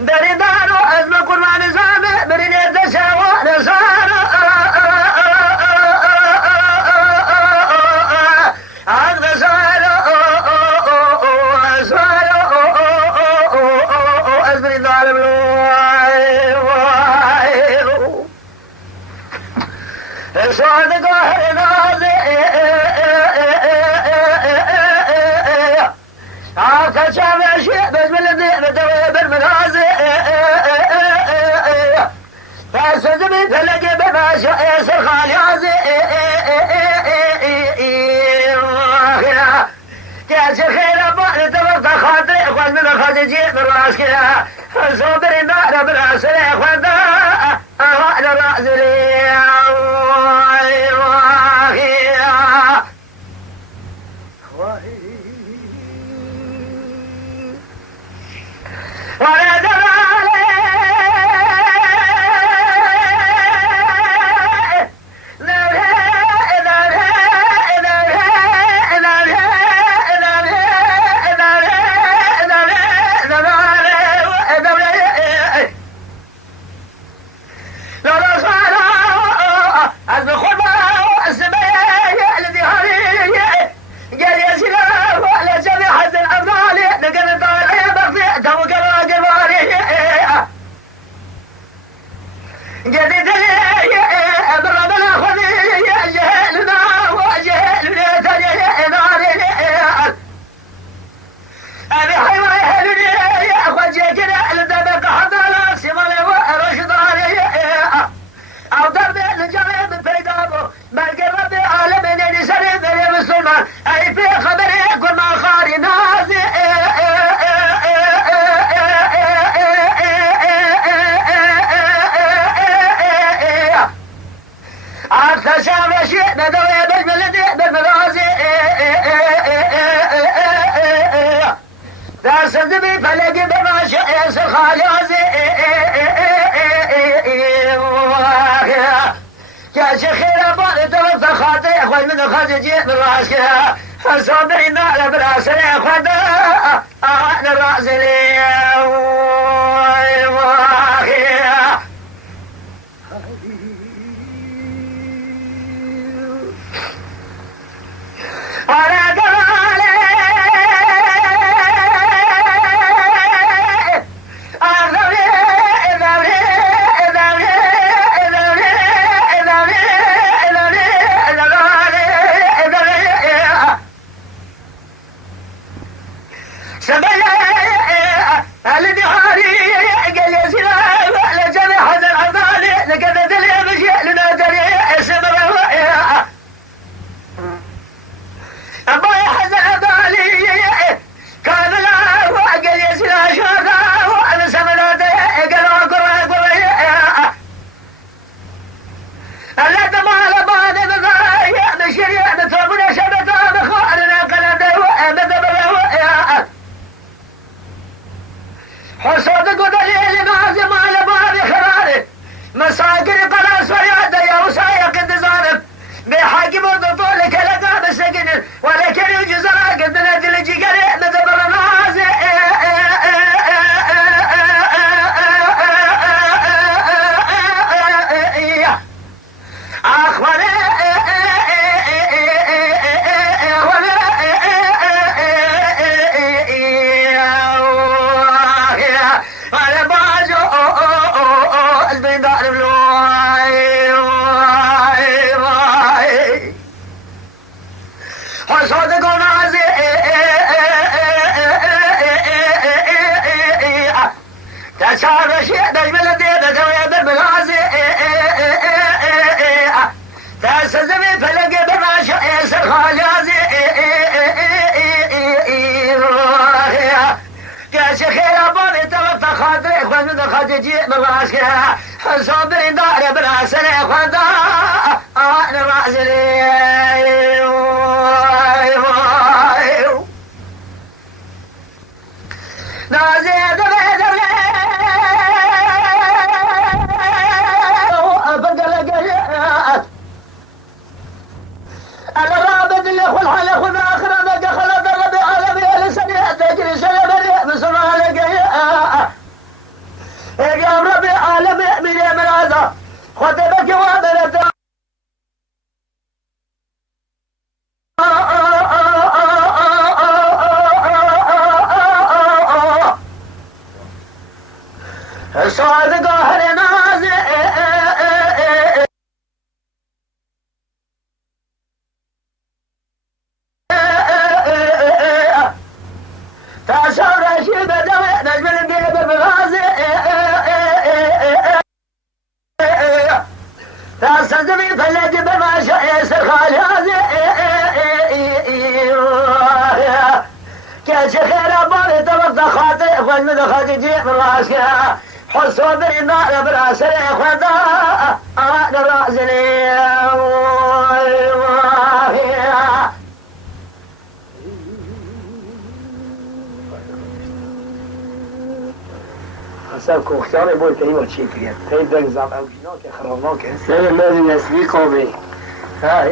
بريدان وأزم قربان زامة بريد تساوى نصارى صادق هرنازي عاقل شامع شيء بسم الله بدوي بالمنازي فاسزمي فلقي بماشي يسر خاليازي كاش خير أبوالي تبقى خاطري اخوان من خاطري من راسك صبري نار براسي اخوان دا اهوان راسي سندبي فلقي بماشي يسر خاليازي يا شيخي أبوالي توفى خاطري أخوان من خاطري جيت من راسك صابري نار براسي أخوان أنا راسي لي جيت من راسك صابري دار براسي اخوان انا راسي نازي دبي فقل قريات الرابط اللي خل حلق اخر ما دخل ضرب عالمي لسنه تجري سنه بريء بسرعه لقيا عالم میره مرازا خطبه که وادرت صاد قهر ناز تاشور رشيد بدوي نجم القلب بغازي تاسزمي فلج بماشا يسر خالازي كاش خير ابالي طبق خاطئ اخوان من خاطئ جيب من راسها حصوا بالنار براسي اخوان انا راسني حسب كوختار بول تيما تشيكريا تيب دك زعم اوجيناك خربناك لازم يسبيقوا به. ها